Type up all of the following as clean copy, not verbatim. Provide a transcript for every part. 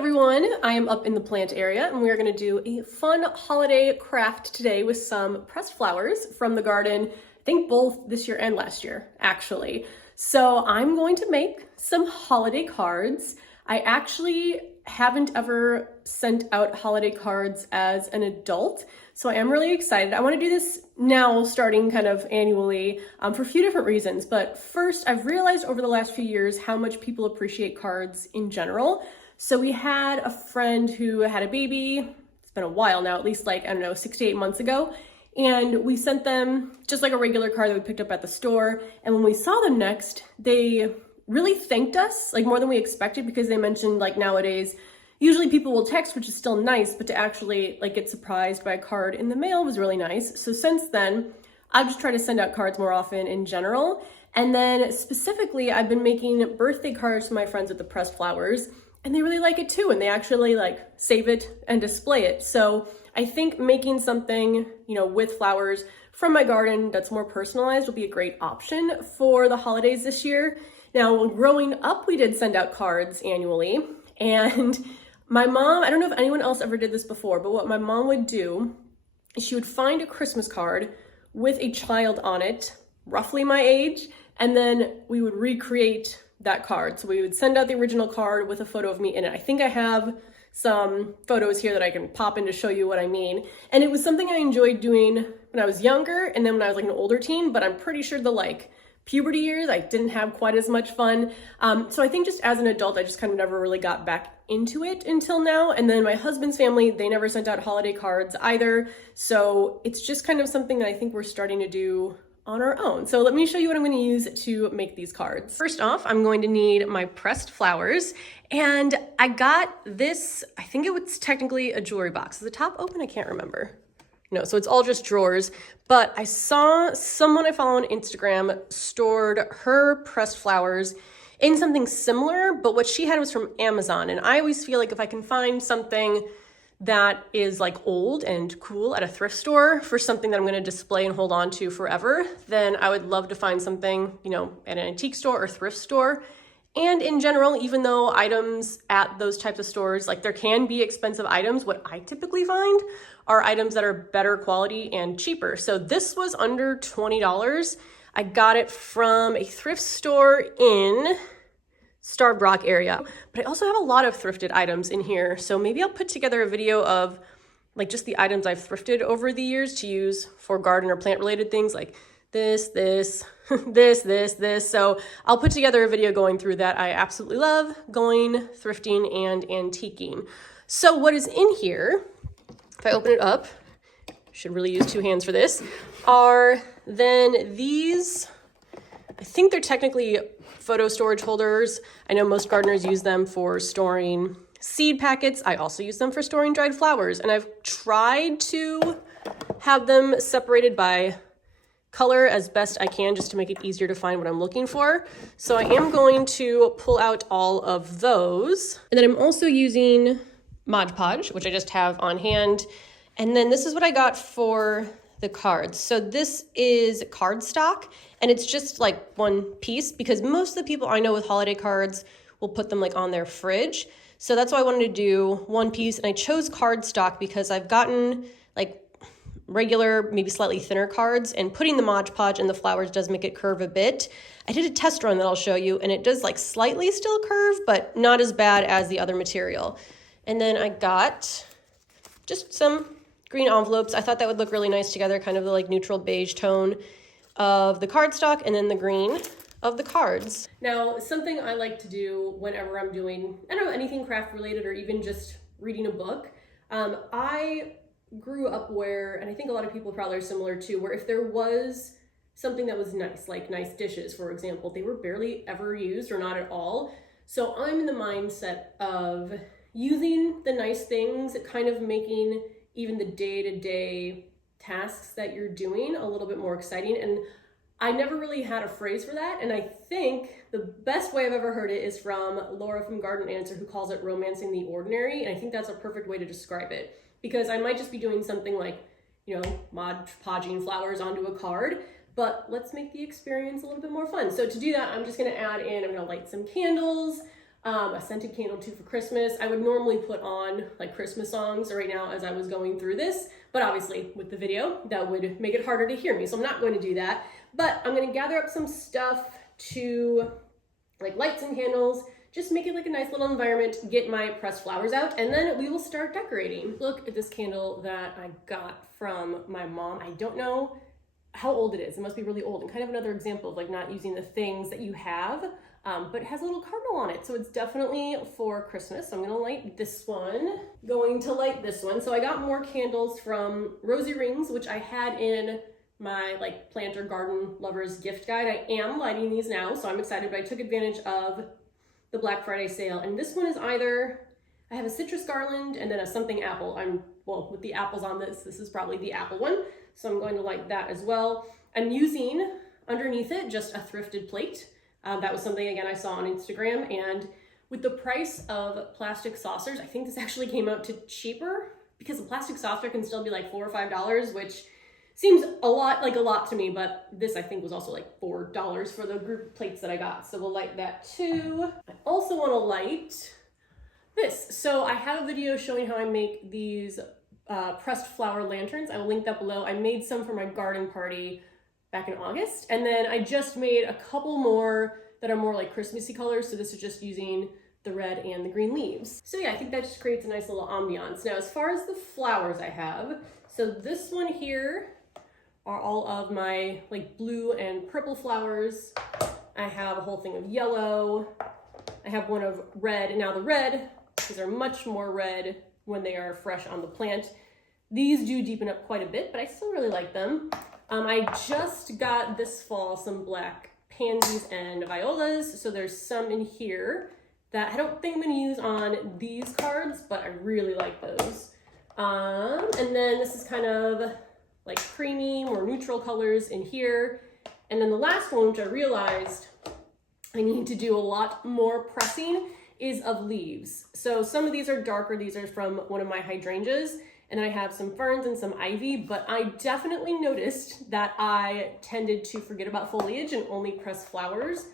everyone, I am up in the plant area and we are going to do a fun holiday craft today with some pressed flowers from the garden, I think both this year and last year actually. So I'm going to make some holiday cards. I actually haven't ever sent out holiday cards as an adult, so I am really excited. I want to do this now starting kind of annually for a few different reasons. But first, I've realized over the last few years how much people appreciate cards in general. So we had a friend who had a baby, it's been a while now, at least like, I don't know, 6 to 8 months ago. And we sent them just like a regular card that we picked up at the store. And when we saw them next, they really thanked us, like more than we expected, because they mentioned like nowadays, usually people will text, which is still nice, but to actually like get surprised by a card in the mail was really nice. So since then, I've just tried to send out cards more often in general. And then specifically, I've been making birthday cards to my friends with the pressed flowers. And they really like it too, and they actually like save it and display it. So I think making something, with flowers from my garden that's more personalized will be a great option for the holidays this year. Now, growing up, we did send out cards annually, and my mom, I don't know if anyone else ever did this before, but what my mom would do is she would find a Christmas card with a child on it, roughly my age, and then we would recreate that card. So we would send out the original card with a photo of me in it. I think I have some photos here that I can pop in to show you what I mean. And it was something I enjoyed doing when I was younger and then when I was like an older teen, but I'm pretty sure the like puberty years, I didn't have quite as much fun. So I think just as an adult, I just kind of never really got back into it until now. And then my husband's family, they never sent out holiday cards either. So it's just kind of something that I think we're starting to do on our own. So let me show you what I'm going to use to make these cards. First off, I'm going to need my pressed flowers, and I got this, I think it was technically a jewelry box. Is the top open? I can't remember. No, so it's all just drawers, but I saw someone I follow on Instagram stored her pressed flowers in something similar, but what she had was from Amazon. And I always feel like if I can find something that is like old and cool at a thrift store for something that I'm going to display and hold on to forever, then I would love to find something, at an antique store or thrift store. And in general, even though items at those types of stores, like there can be expensive items, what I typically find are items that are better quality and cheaper. So this was under $20. I got it from a thrift store in Starved Rock area, but I also have a lot of thrifted items in here. So maybe I'll put together a video of like just the items I've thrifted over the years to use for garden or plant related things like this, this, this. So I'll put together a video going through that. I absolutely love going thrifting and antiquing. So what is in here, if I open it up, should really use 2 hands for this, are then these, I think they're technically photo storage holders. I know most gardeners use them for storing seed packets. I also use them for storing dried flowers, and I've tried to have them separated by color as best I can just to make it easier to find what I'm looking for. So I am going to pull out all of those. And then I'm also using Mod Podge, which I just have on hand. And then this is what I got for the cards. So this is cardstock, and it's just like one piece because most of the people I know with holiday cards will put them like on their fridge. So that's why I wanted to do one piece, and I chose cardstock because I've gotten like regular, maybe slightly thinner cards, and putting the Mod Podge in the flowers does make it curve a bit. I did a test run that I'll show you, and it does like slightly still curve, but not as bad as the other material. And then I got just some green envelopes. I thought that would look really nice together, kind of the like neutral beige tone of the cardstock and then the green of the cards. Now, something I like to do whenever I'm doing, I don't know, anything craft related or even just reading a book, I grew up where, and I think a lot of people probably are similar too, where if there was something that was nice, like nice dishes, for example, they were barely ever used or not at all. So I'm in the mindset of using the nice things, kind of making even the day-to-day tasks that you're doing a little bit more exciting. And I never really had a phrase for that. And I think the best way I've ever heard it is from Laura from Garden Answer, who calls it romancing the ordinary. And I think that's a perfect way to describe it, because I might just be doing something like, Mod Podging flowers onto a card, but let's make the experience a little bit more fun. So to do that, I'm just gonna add in, I'm gonna light some candles. a scented candle too for Christmas. I would normally put on like Christmas songs right now as I was going through this, but obviously with the video, that would make it harder to hear me. So I'm not going to do that, but I'm gonna gather up some stuff to like lights and candles, just make it like a nice little environment, get my pressed flowers out, and then we will start decorating. Look at this candle that I got from my mom. I don't know how old it is. It must be really old, and kind of another example of like not using the things that you have, but it has a little cardinal on it. So it's definitely for Christmas. So I'm gonna light this one. Going to light this one. So I got more candles from Rosy Rings, which I had in my like planter garden lovers gift guide. I am lighting these now, so I'm excited, but I took advantage of the Black Friday sale. And this one is either, I have a citrus garland and then a something apple. Well, with the apples on this is probably the apple one. So I'm going to light that as well. I'm using underneath it just a thrifted plate. That was something, again, I saw on Instagram. And with the price of plastic saucers, I think this actually came out to cheaper because a plastic saucer can still be like $4 or $5, which seems a lot to me, but this I think was also like $4 for the group of plates that I got. So we'll light that too. I also want to light this. So I have a video showing how I make these pressed flower lanterns. I will link that below. I made some for my garden party back in August. And then I just made a couple more that are more like Christmassy colors. So this is just using the red and the green leaves. So yeah, I think that just creates a nice little ambiance. Now, as far as the flowers I have, so this one here are all of my like blue and purple flowers. I have a whole thing of yellow. I have one of red, and now the red, these are much more red when they are fresh on the plant. These do deepen up quite a bit, but I still really like them. I just got this fall some black pansies and violas, so there's some in here that I don't think I'm gonna use on these cards, but I really like those. And then this is kind of like creamy, more neutral colors in here. And then the last one, which I realized I need to do a lot more pressing, is of leaves. So some of these are darker. These are from one of my hydrangeas. And then I have some ferns and some ivy, but I definitely noticed that I tended to forget about foliage and only press flowers.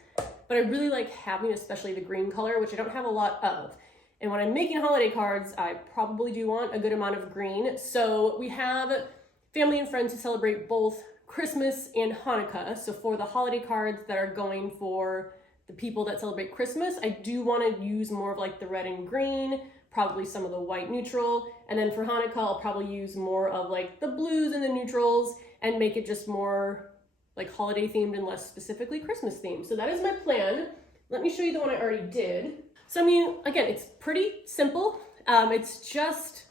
But I really like having especially the green color, which I don't have a lot of. And when I'm making holiday cards, I probably do want a good amount of green. So we have family and friends who celebrate both Christmas and Hanukkah. So for the holiday cards that are going for the people that celebrate Christmas, I do want to use more of like the red and green, probably some of the white neutral. And then for Hanukkah, I'll probably use more of like the blues and the neutrals and make it just more like holiday themed and less specifically Christmas themed. So that is my plan. Let me show you the one I already did. So I mean, again, it's pretty simple. It's just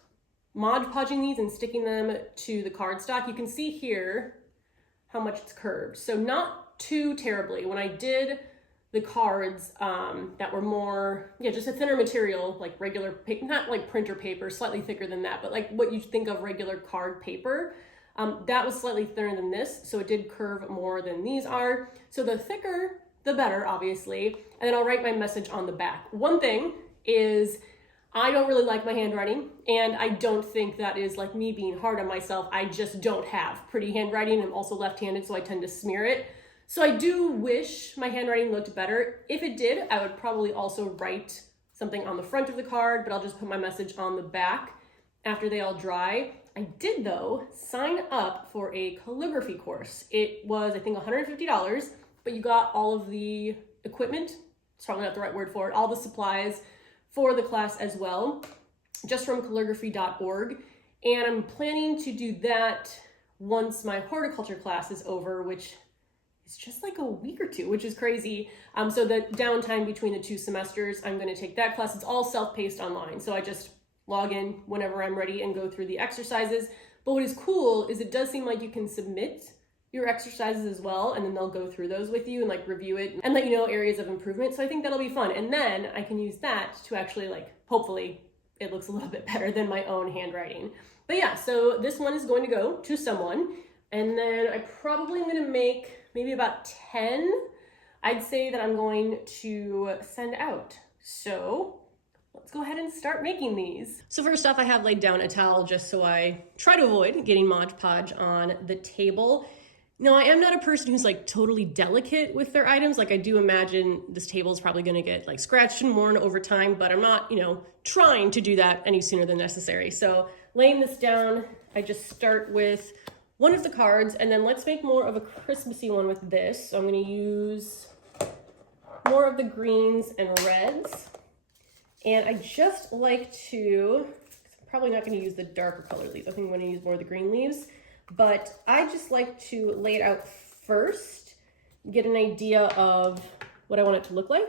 Mod Podging these and sticking them to the cardstock. You can see here how much it's curved. So not too terribly. When I did the cards that were more, just a thinner material, like regular paper, not like printer paper, slightly thicker than that, but like what you think of regular card paper, that was slightly thinner than this. So it did curve more than these are. So the thicker, the better, obviously. And then I'll write my message on the back. One thing is, I don't really like my handwriting, and I don't think that is like me being hard on myself. I just don't have pretty handwriting. I'm also left-handed, so I tend to smear it. So I do wish my handwriting looked better. If it did, I would probably also write something on the front of the card, but I'll just put my message on the back after they all dry. I did, though, sign up for a calligraphy course. It was, I think, $150, but you got all of the equipment. It's probably not the right word for it. All the supplies for the class as well, just from calligraphy.org. And I'm planning to do that once my horticulture class is over, which is just like a week or two, which is crazy. So the downtime between the 2 semesters, I'm gonna take that class. It's all self-paced online. So I just log in whenever I'm ready and go through the exercises. But what is cool is it does seem like you can submit your exercises as well, and then they'll go through those with you and like review it and let you know areas of improvement. So I think that'll be fun. And then I can use that to actually like, hopefully it looks a little bit better than my own handwriting. But yeah, so this one is going to go to someone. And then I probably am gonna make maybe about 10, I'd say, that I'm going to send out. So let's go ahead and start making these. So first off, I have laid down a towel just so I try to avoid getting Mod Podge on the table. No, I am not a person who's like totally delicate with their items. Like I do imagine this table is probably going to get like scratched and worn over time, but I'm not, trying to do that any sooner than necessary. So laying this down, I just start with one of the cards, and then let's make more of a Christmassy one with this. So I'm going to use more of the greens and reds. And I just like to, I'm probably not going to use the darker color leaves. I think I'm going to use more of the green leaves. But I just like to lay it out first, get an idea of what I want it to look like,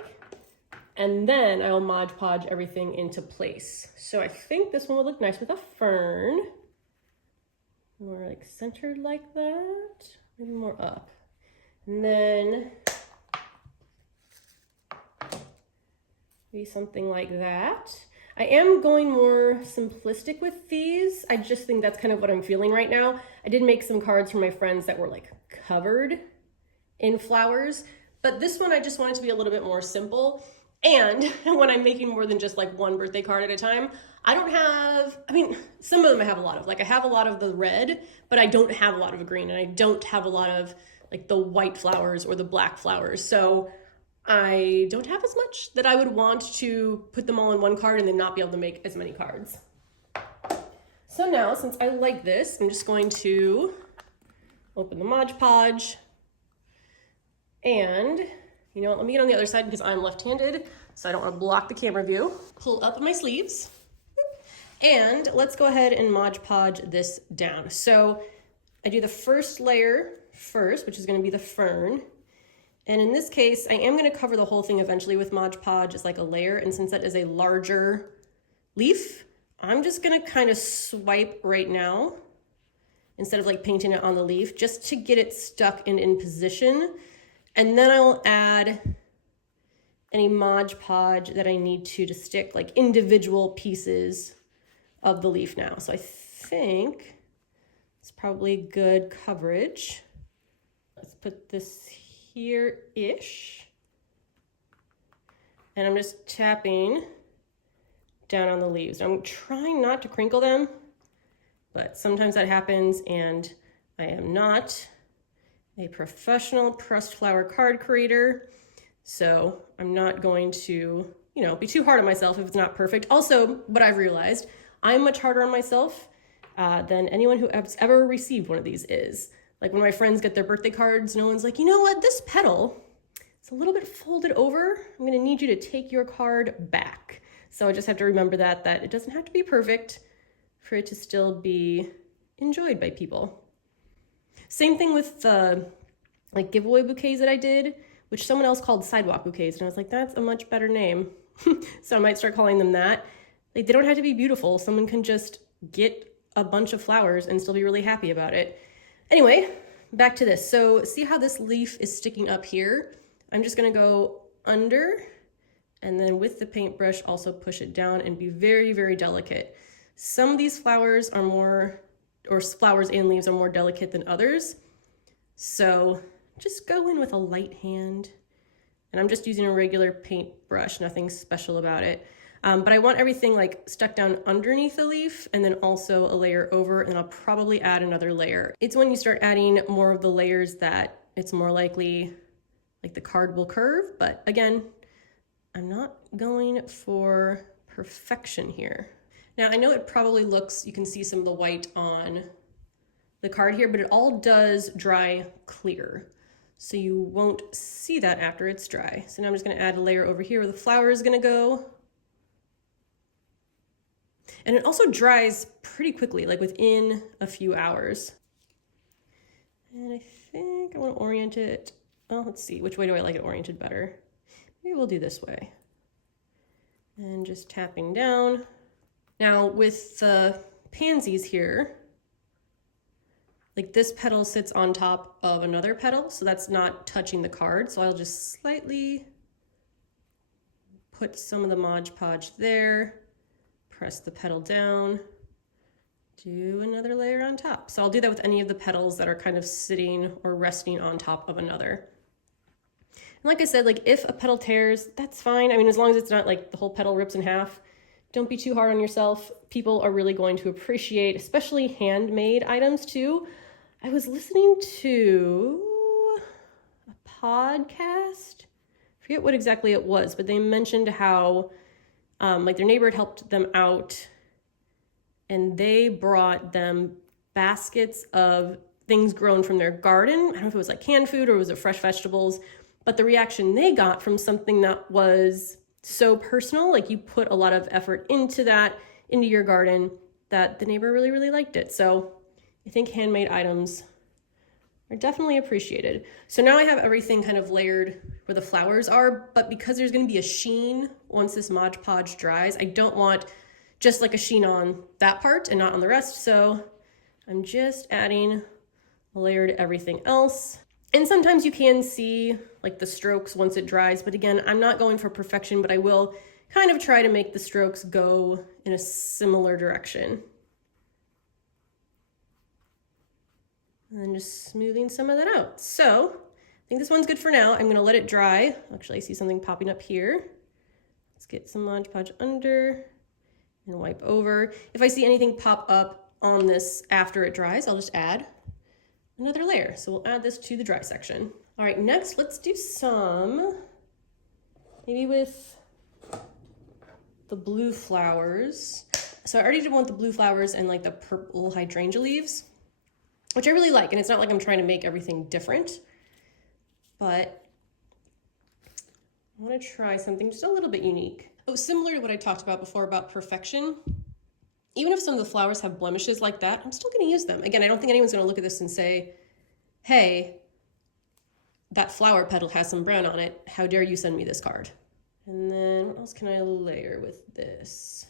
and then I'll Mod Podge everything into place. So I think this one would look nice with a fern. More like centered like that, maybe more up. And then maybe something like that. I am going more simplistic with these. I just think that's kind of what I'm feeling right now. I did make some cards for my friends that were like covered in flowers, but this one I just wanted to be a little bit more simple. And when I'm making more than just like one birthday card at a time, some of them I have a lot of. Like I have a lot of the red, but I don't have a lot of the green, and I don't have a lot of like the white flowers or the black flowers. So I don't have as much that I would want to put them all in one card and then not be able to make as many cards. So now, since I like this, I'm just going to open the Mod Podge. And you know what, let me get on the other side because I'm left-handed, so I don't want to block the camera view. Pull up my sleeves. And let's go ahead and Mod Podge this down. So I do the first layer first, which is going to be the fern. And in this case, I am going to cover the whole thing eventually with Mod Podge as like a layer. And since that is a larger leaf, I'm just going to kind of swipe right now instead of like painting it on the leaf just to get it stuck and in position. And then I'll add any Mod Podge that I need to stick like individual pieces of the leaf now. So I think it's probably good coverage. Let's put this here-ish. And I'm just tapping down on the leaves. I'm trying not to crinkle them, but sometimes that happens, and I am not a professional pressed flower card creator, so I'm not going to, be too hard on myself if it's not perfect. Also, what I've realized, I'm much harder on myself than anyone who has ever received one of these is. Like when my friends get their birthday cards, no one's like, you know what, this petal, it's a little bit folded over. I'm gonna need you to take your card back. So I just have to remember that it doesn't have to be perfect for it to still be enjoyed by people. Same thing with the like giveaway bouquets that I did, which someone else called sidewalk bouquets. And I was like, that's a much better name. So I might start calling them that. Like they don't have to be beautiful. Someone can just get a bunch of flowers and still be really happy about it. Anyway, back to this. So see how this leaf is sticking up here? I'm just gonna go under and then with the paintbrush also push it down and be very, very delicate. Some of these flowers are more, or flowers and leaves are more delicate than others. So just go in with a light hand. And I'm just using a regular paintbrush, nothing special about it. But I want everything like stuck down underneath the leaf and then also a layer over, and I'll probably add another layer. It's when you start adding more of the layers that it's more likely like the card will curve, but again, I'm not going for perfection here. Now I know it probably looks, you can see some of the white on the card here, but it all does dry clear. So you won't see that after it's dry. So now I'm just gonna add a layer over here where the flower is gonna go. And it also dries pretty quickly, like within a few hours. And I think I want to orient it. Well, let's see, which way do I like it oriented better? Maybe we'll do this way. And just tapping down. Now with the pansies here, like this petal sits on top of another petal, so that's not touching the card. So I'll just slightly put some of the Mod Podge there. Press the petal down, do another layer on top. So I'll do that with any of the petals that are kind of sitting or resting on top of another. And like I said, like if a petal tears, that's fine. I mean, as long as it's not like the whole petal rips in half, don't be too hard on yourself. People are really going to appreciate, especially handmade items too. I was listening to a podcast. I forget what exactly it was, but they mentioned how like their neighbor had helped them out and they brought them baskets of things grown from their garden. I don't know if it was like canned food or was it fresh vegetables, but the reaction they got from something that was so personal, like you put a lot of effort into that, into your garden, that the neighbor really, really liked it. So I think handmade items are definitely appreciated. So now I have everything kind of layered where the flowers are, but because there's gonna be a sheen once this Mod Podge dries, I don't want just like a sheen on that part and not on the rest. So I'm just adding a layer to everything else. And sometimes you can see like the strokes once it dries, but again, I'm not going for perfection, but I will kind of try to make the strokes go in a similar direction. And then just smoothing some of that out. So I think this one's good for now. I'm gonna let it dry. Actually, I see something popping up here. Let's get some Mod Podge under and wipe over. If I see anything pop up on this after it dries, I'll just add another layer. So we'll add this to the dry section. All right, next let's do some, maybe with the blue flowers. So I already did want the blue flowers and like the purple hydrangea leaves, which I really like. And it's not like I'm trying to make everything different, but I want to try something just a little bit unique. Oh, similar to what I talked about before about perfection. Even if some of the flowers have blemishes like that, I'm still going to use them. Again, I don't think anyone's going to look at this and say, hey, that flower petal has some brown on it. How dare you send me this card? And then what else can I layer with this?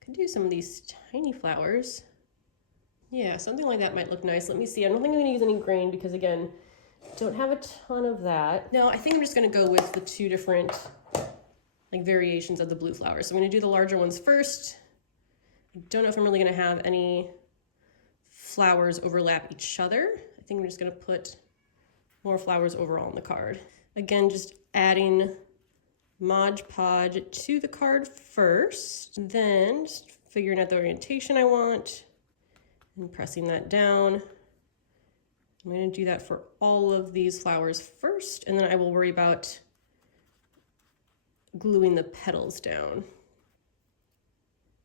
Could do some of these tiny flowers. Yeah, something like that might look nice. Let me see. I don't think I'm going to use any grain because, again, don't have a ton of that. No, I think I'm just going to go with the two different like variations of the blue flowers. So I'm going to do the larger ones first. I don't know if I'm really going to have any flowers overlap each other. I think I'm just going to put more flowers overall on the card. Again, just adding Mod Podge to the card first, then just figuring out the orientation I want and pressing that down. I'm going to do that for all of these flowers first, and then I will worry about gluing the petals down.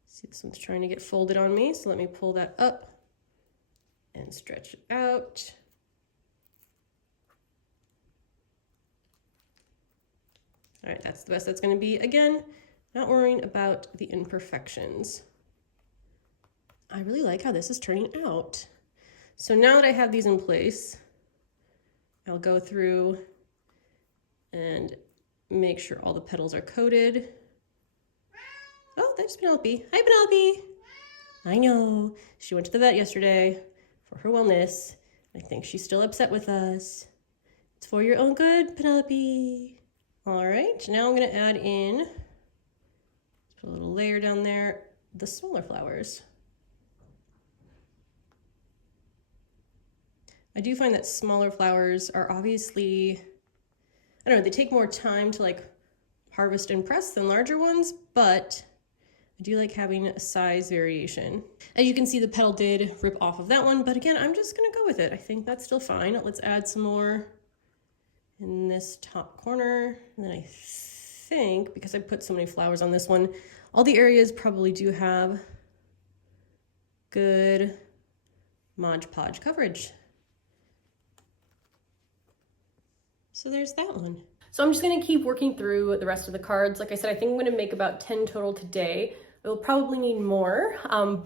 See, this one's trying to get folded on me, so let me pull that up and stretch it out. All right, that's the best that's going to be. Again, not worrying about the imperfections. I really like how this is turning out. So now that I have these in place, I'll go through and make sure all the petals are coated. Oh, there's Penelope. Hi, Penelope. I know. She went to the vet yesterday for her wellness. I think she's still upset with us. It's for your own good, Penelope. All right, now I'm going to add in, let's put a little layer down there, the smaller flowers. I do find that smaller flowers are obviously, I don't know, they take more time to like harvest and press than larger ones, but I do like having a size variation. As you can see, the petal did rip off of that one, but again, I'm just gonna go with it. I think that's still fine. Let's add some more in this top corner. And then I think, because I put so many flowers on this one, all the areas probably do have good Mod Podge coverage. So there's that one. So I'm just gonna keep working through the rest of the cards. Like I said, I think I'm gonna make about 10 total today. We'll probably need more,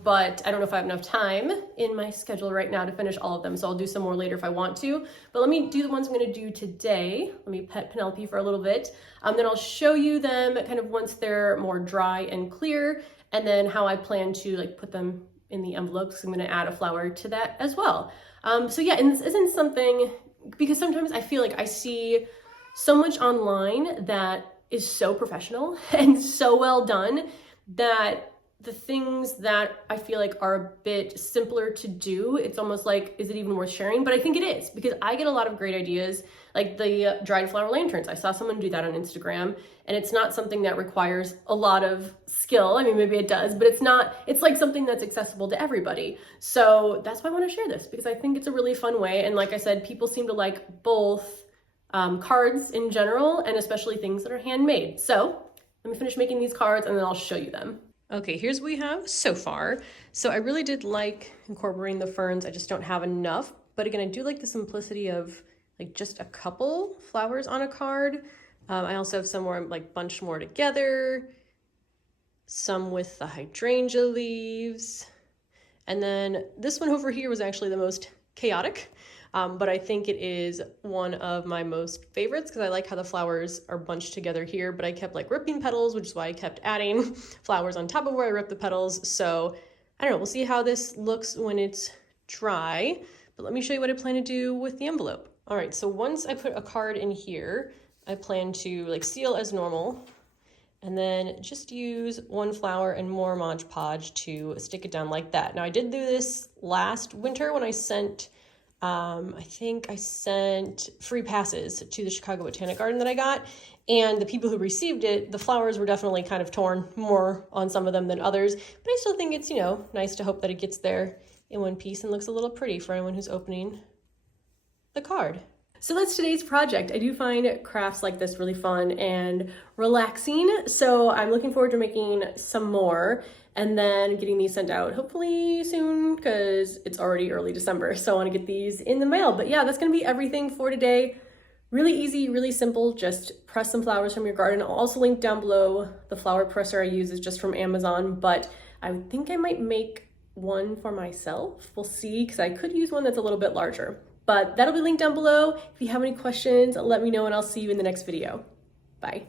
but I don't know if I have enough time in my schedule right now to finish all of them. So I'll do some more later if I want to, but let me do the ones I'm gonna do today. Let me pet Penelope for a little bit. Then I'll show you them kind of once they're more dry and clear, and then how I plan to like put them in the envelopes. I'm gonna add a flower to that as well. So yeah, and this isn't something, because sometimes I feel like I see so much online that is so professional and so well done that the things that I feel like are a bit simpler to do, it's almost like, is it even worth sharing? But I think it is, because I get a lot of great ideas, like the dried flower lanterns. I saw someone do that on Instagram, and it's not something that requires a lot of skill. I mean, maybe it does, but it's like something that's accessible to everybody. So that's why I want to share this, because I think it's a really fun way. And like I said, people seem to like both cards in general, and especially things that are handmade. So let me finish making these cards and then I'll show you them. Okay, here's what we have so far. So I really did like incorporating the ferns. I just don't have enough. But again, I do like the simplicity of like just a couple flowers on a card. I also have some more like bunched more together, some with the hydrangea leaves. And then this one over here was actually the most chaotic. But I think it is one of my most favorites because I like how the flowers are bunched together here, but I kept like ripping petals, which is why I kept adding flowers on top of where I ripped the petals. So I don't know, we'll see how this looks when it's dry, but let me show you what I plan to do with the envelope. All right, so once I put a card in here, I plan to like seal as normal and then just use one flower and more Mod Podge to stick it down like that. Now I did do this last winter when I sent I think I sent free passes to the Chicago Botanic Garden that I got, and the people who received it, the flowers were definitely kind of torn more on some of them than others, but I still think it's, you know, nice to hope that it gets there in one piece and looks a little pretty for anyone who's opening the card. So that's today's project. I do find crafts like this really fun and relaxing, so I'm looking forward to making some more and then getting these sent out hopefully soon because it's already early December, so I want to get these in the mail. But yeah, that's going to be everything for today. Really easy, really simple. Just press some flowers from your garden. I'll also link down below the flower presser I use is just from Amazon, but I think I might make one for myself. We'll see, because I could use one that's a little bit larger. But that'll be linked down below. If you have any questions, let me know and I'll see you in the next video. Bye.